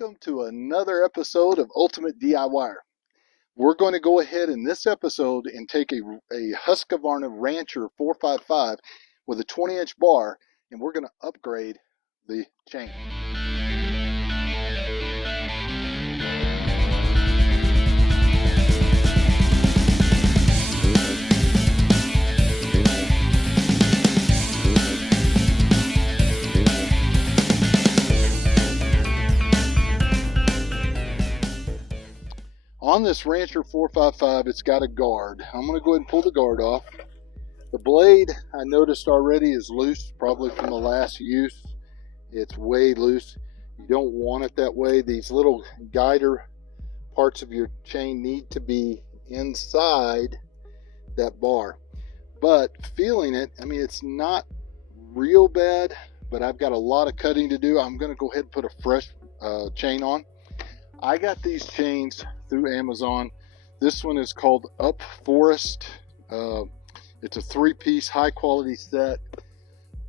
welcome to another episode of Ultimate DIYer. We're going to go ahead in this episode and take a Husqvarna Rancher 455 with a 20-inch bar, and we're going to upgrade the chain. On this Rancher 455, it's got a guard. I'm going to go ahead and pull the guard off. The blade, I noticed already, is loose, probably from the last use. It's way loose. You don't want it that way. These little guider parts of your chain need to be inside that bar. But feeling it, I mean, it's not real bad, but I've got a lot of cutting to do. I'm going to go ahead and put a fresh chain on. I got these chains through Amazon. This one is called Up Forest. It's a 3-piece high quality set.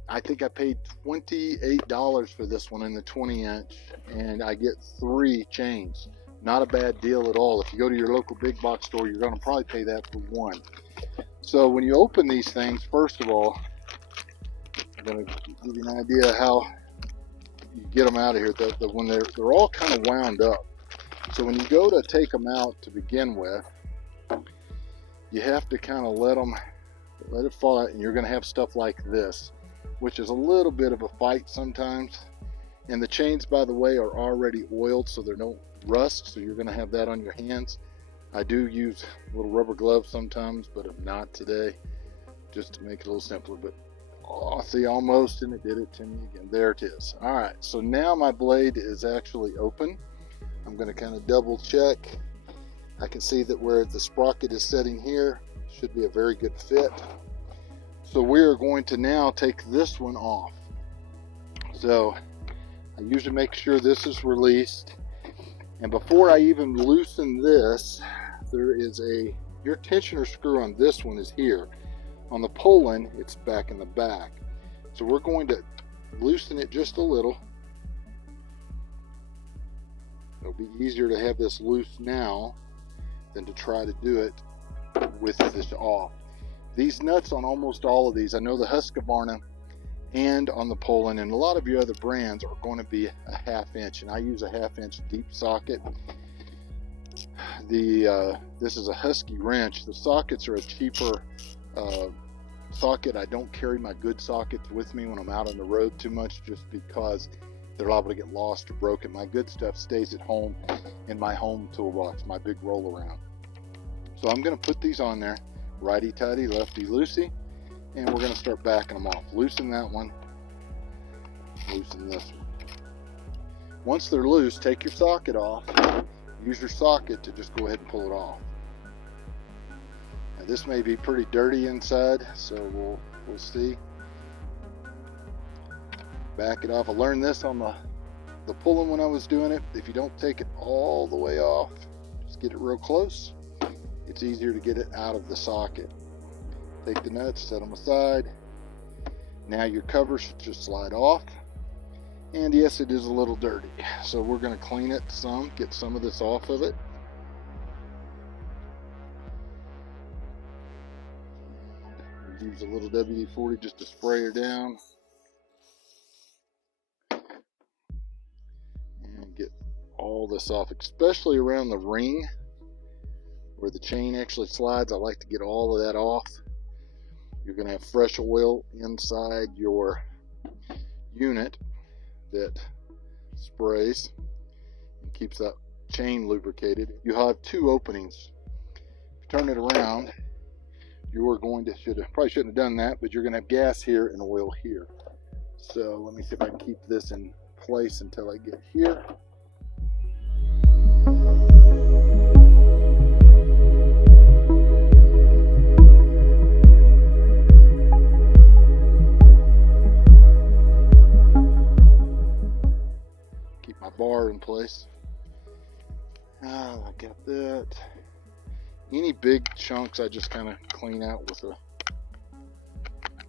I think I paid $28 for this one in the 20-inch, and I get 3 chains. Not a bad deal at all. If you go to your local big box store, you're going to probably pay that for one. So when you open these things, first of all, I'm going to give you an idea how you get them out of here. When they're all kind of wound up. So when you go to take them out to begin with, you have to kind of let it fall out, and you're going to have stuff like this, which is a little bit of a fight sometimes. And the chains, by the way, are already oiled, so they don't rust, so you're going to have that on your hands. I do use little rubber gloves sometimes, but I'm not today, just to make it a little simpler. But see, almost, and it did it to me again. There it is. All right, so now my blade is actually open. I'm going to kind of double check. I can see that where the sprocket is setting here should be a very good fit. So we are going to now take this one off. So I usually make sure this is released. And before I even loosen this, there is your tensioner screw on this one is here. On the pull-in, it's back in the back. So we're going to loosen it just a little. It'll be easier to have this loose now than to try to do it with this off. These nuts on almost all of these, I know the Husqvarna and on the Poland and a lot of your other brands are going to be a 1/2 inch, and I use a 1/2 inch deep socket. This is a Husky wrench. The sockets are a cheaper socket. I don't carry my good sockets with me when I'm out on the road too much, just because they're liable to get lost or broken. My good stuff stays at home in my home toolbox, my big roll around. So I'm going to put these on there, righty tighty, lefty loosey, and we're going to start backing them off. Loosen that one, loosen this one. Once they're loose, take your socket off. Use your socket to just go ahead and pull it off. Now this may be pretty dirty inside, so we'll see. Back it off. I learned this on the pulling when I was doing it. If you don't take it all the way off, just get it real close, it's easier to get it out of the socket. Take the nuts, set them aside. Now your cover should just slide off. And yes, it is a little dirty, so we're going to clean it some, get some of this off of it. Use a little WD-40 just to spray her down. All this off, especially around the ring where the chain actually slides. I like to get all of that off. You're going to have fresh oil inside your unit that sprays and keeps that chain lubricated. You have 2 openings. If you turn it around, you are going to probably shouldn't have done that, but you're going to have gas here and oil here. So let me see if I can keep this in place until I get here. Keep my bar in place. I got that. Any big chunks I just kind of clean out with a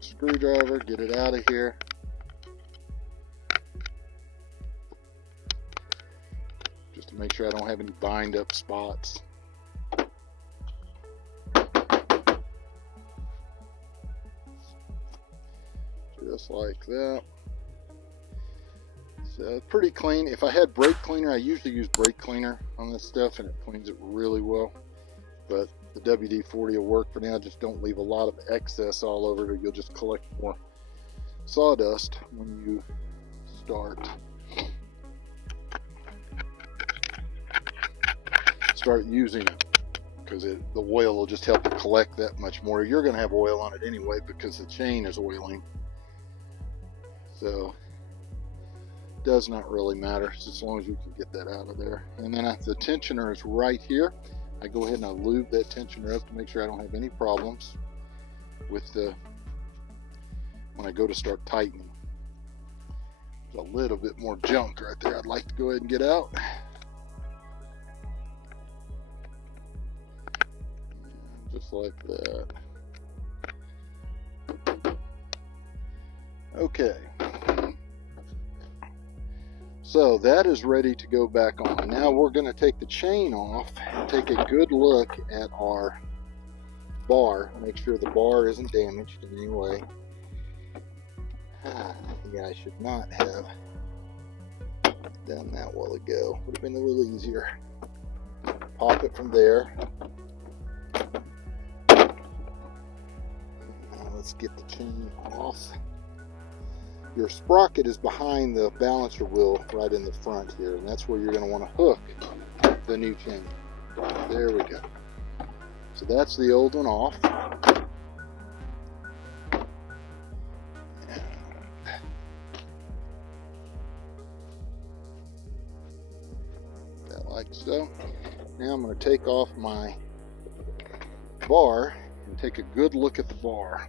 screwdriver, get it out of here. to make sure I don't have any bind up spots. Just like that. So pretty clean. If I had brake cleaner, I usually use brake cleaner on this stuff and it cleans it really well. But the WD-40 will work for now. Just don't leave a lot of excess all over it or you'll just collect more sawdust when you start using it, because the oil will just help it collect that much more. You're going to have oil on it anyway because the chain is oiling. So it does not really matter as long as you can get that out of there. And then the tensioner is right here. I go ahead and I lube that tensioner up to make sure I don't have any problems with when I go to start tightening. There's a little bit more junk right there I'd like to go ahead and get out. Just like that. Okay. So that is ready to go back on. Now we're going to take the chain off and take a good look at our bar. Make sure the bar isn't damaged in any way. Yeah, I should not have done that a while ago. Would have been a little easier. Pop it from there. Now let's get the chain off. Your sprocket is behind the balancer wheel right in the front here, and that's where you're going to want to hook the new chain. There we go. So that's the old one off. That like so. Now I'm going to take off my bar and take a good look at the bar.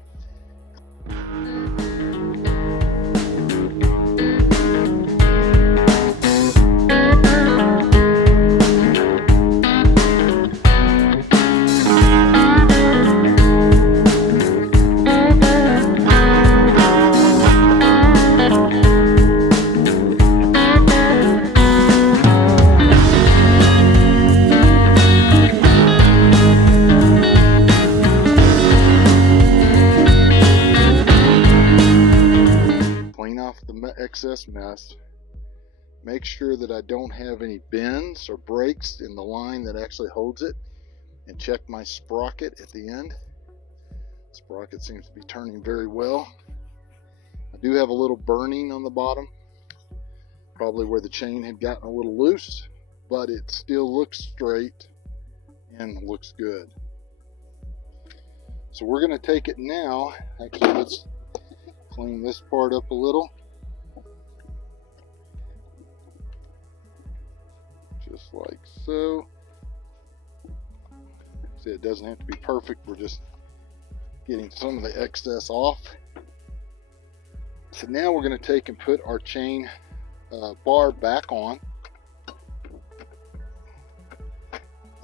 Excess mess. Make sure that I don't have any bends or breaks in the line that actually holds it, and check my sprocket at the end. Sprocket seems to be turning very well. I do have a little burning on the bottom, probably where the chain had gotten a little loose, but it still looks straight and looks good. So we're going to take it now. Actually, let's clean this part up a little. Just like so. See, it doesn't have to be perfect. We're just getting some of the excess off. So now we're going to take and put our chain bar back on.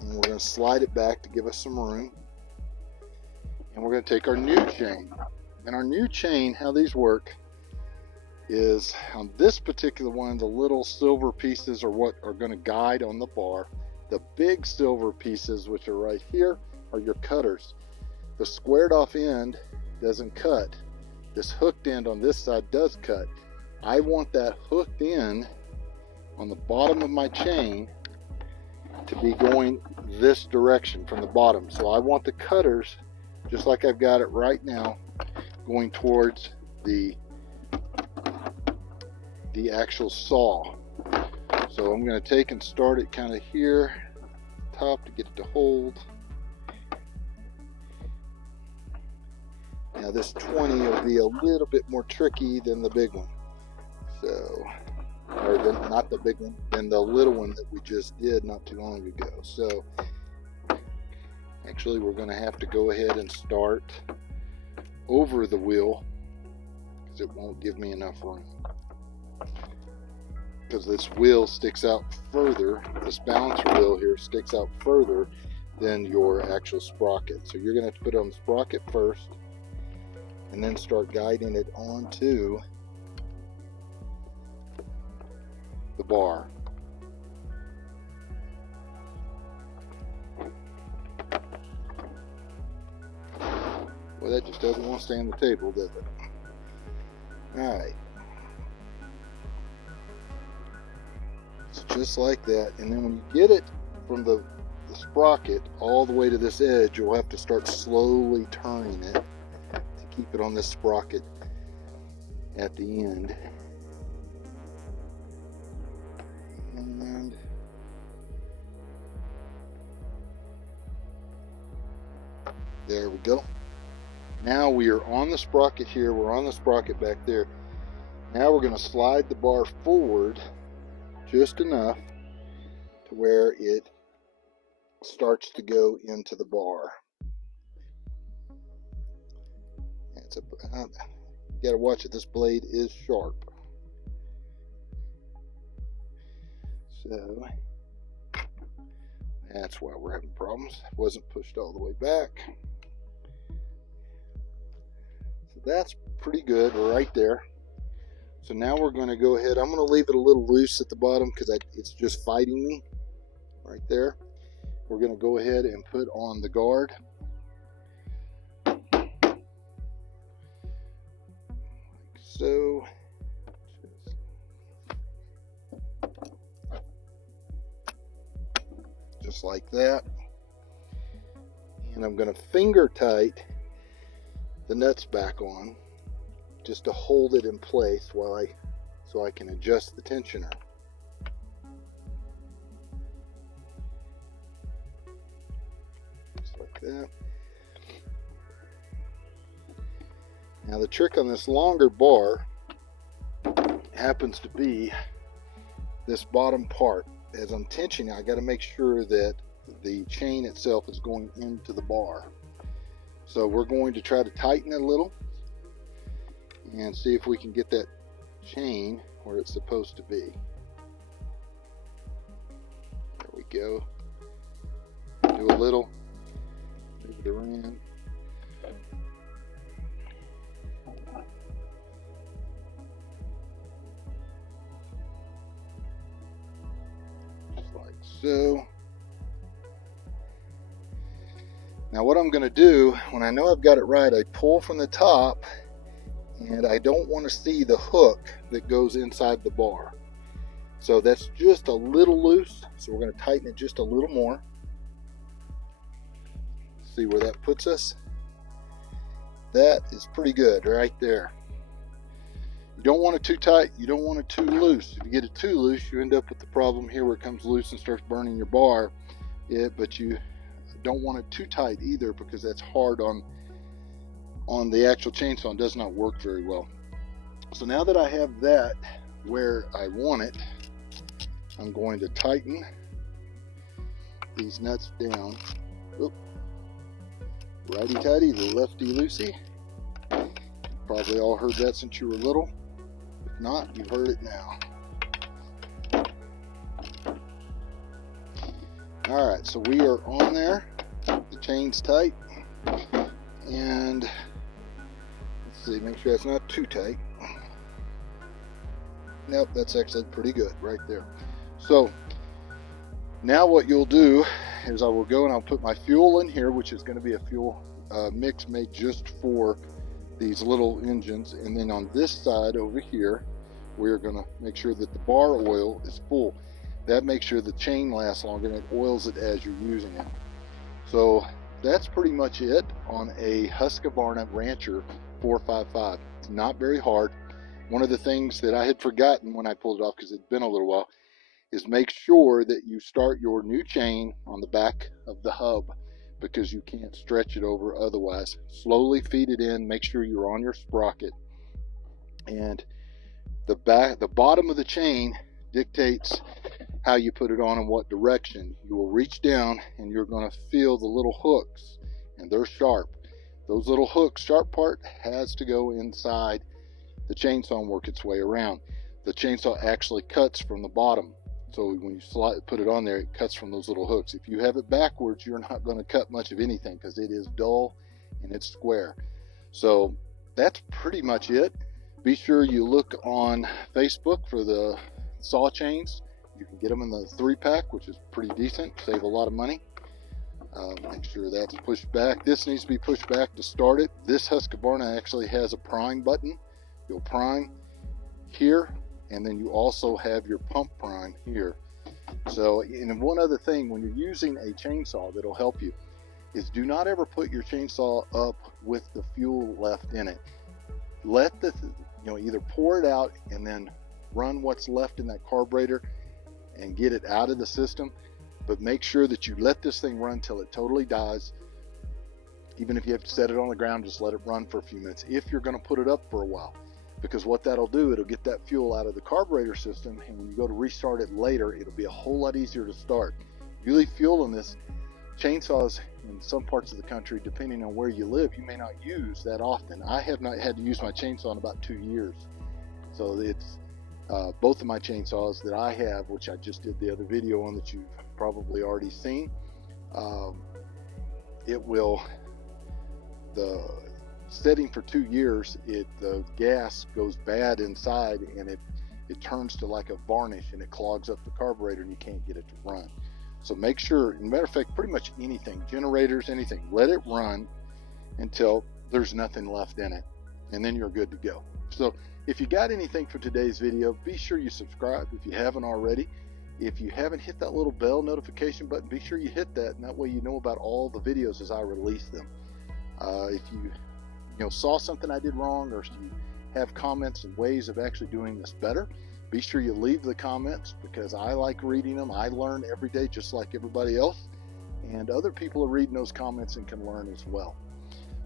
And we're going to slide it back to give us some room. And we're going to take our new chain. And our new chain, how these work, is on this particular one, the little silver pieces are what are going to guide on the bar. The big silver pieces, which are right here, are your cutters. The squared off end doesn't cut. This hooked end on this side does cut. I want that hooked end on the bottom of my chain to be going this direction from the bottom. So I want the cutters, just like I've got it right now, going towards the actual saw. So I'm going to take and start it kind of here, top, to get it to hold. Now this 20 will be a little bit more tricky than the big one. So, or than, not the big one, than the little one that we just did not too long ago. So actually we're going to have to go ahead and start over the wheel because it won't give me enough room. Because this wheel sticks out further, this balancer wheel here sticks out further than your actual sprocket. So you're going to have to put it on the sprocket first and then start guiding it onto the bar. Well, that just doesn't want to stay on the table, does it? Alright. So just like that. And then when you get it from the sprocket all the way to this edge, you'll have to start slowly turning it to keep it on this sprocket at the end. And there we go. Now we are on the sprocket here, we're on the sprocket back there. Now we're going to slide the bar forward just enough to where it starts to go into the bar. You got to watch it, this blade is sharp. So that's why we're having problems. It wasn't pushed all the way back. So that's pretty good right there. So now we're going to go ahead. I'm going to leave it a little loose at the bottom because it's just fighting me right there. We're going to go ahead and put on the guard. Like so. Just like that. And I'm going to finger tight the nuts back on just to hold it in place while so I can adjust the tensioner. Just like that. Now the trick on this longer bar happens to be this bottom part. As I'm tensioning, I got to make sure that the chain itself is going into the bar. So we're going to try to tighten it a little and see if we can get that chain where it's supposed to be. There we go. Do a little, move it around. Just like so. Now what I'm going to do, when I know I've got it right, I pull from the top, and I don't want to see the hook that goes inside the bar. So that's just a little loose, so we're going to tighten it just a little more. See where that puts us? That is pretty good right there. You don't want it too tight, you don't want it too loose. If you get it too loose, you end up with the problem here where it comes loose and starts burning your bar. But you don't want it too tight either, because that's hard on the actual chainsaw and does not work very well. So now that I have that where I want it, I'm going to tighten these nuts down. Oop. Righty tighty, lefty loosey. Probably all heard that since you were little. If not, you've heard it now. Alright, so we are on there. The chain's tight. And let's see, make sure it's not too tight. Nope, that's actually pretty good right there. So now what you'll do is I will go and I'll put my fuel in here, which is going to be a fuel mix made just for these little engines. And then on this side over here, we're going to make sure that the bar oil is full. That makes sure the chain lasts longer and it oils it as you're using it. So that's pretty much it on a Husqvarna Rancher 455. It's not very hard. One of the things that I had forgotten when I pulled it off, because it's been a little while, is make sure that you start your new chain on the back of the hub, because you can't stretch it over otherwise. Slowly feed it in, make sure you're on your sprocket, and the bottom of the chain dictates how you put it on and what direction. You will reach down and you're going to feel the little hooks, and they're sharp. Those little hooks, sharp part has to go inside the chainsaw and work its way around. The chainsaw actually cuts from the bottom. So when you put it on there, it cuts from those little hooks. If you have it backwards, you're not going to cut much of anything, because it is dull and it's square. So that's pretty much it. Be sure you look on Facebook for the saw chains. You can get them in the 3-pack, which is pretty decent, save a lot of money. Make sure that's pushed back. This needs to be pushed back to start it. This Husqvarna actually has a prime button. You'll prime here, and then you also have your pump prime here. So, and one other thing, when you're using a chainsaw that'll help you, is do not ever put your chainsaw up with the fuel left in it. Let the, either pour it out and then run what's left in that carburetor and get it out of the system, but make sure that you let this thing run till it totally dies. Even if you have to set it on the ground, just let it run for a few minutes if you're going to put it up for a while, because what that'll do, it'll get that fuel out of the carburetor system, and when you go to restart it later, it'll be a whole lot easier to start. You leave fuel in this. Chainsaws in some parts of the country, depending on where you live, you may not use that often. I have not had to use my chainsaw in about 2 years. So it's both of my chainsaws that I have, which I just did the other video on that you've probably already seen. The setting for 2 years, the gas goes bad inside, and it turns to like a varnish, and it clogs up the carburetor, and you can't get it to run. So make sure, as a matter of fact, pretty much anything, generators, anything, let it run until there's nothing left in it, and then you're good to go. So if you got anything for today's video, be sure you subscribe if you haven't already. If you haven't hit that little bell notification button, be sure you hit that, and that way you know about all the videos as I release them. If you saw something I did wrong, or if you have comments and ways of actually doing this better, be sure you leave the comments, because I like reading them. I learn every day just like everybody else, and other people are reading those comments and can learn as well.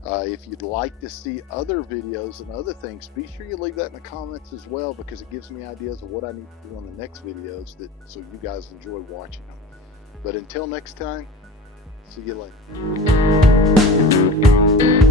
If you'd like to see other videos and other things, be sure you leave that in the comments as well, because it gives me ideas of what I need to do on the next videos, so you guys enjoy watching them. But until next time, see you later.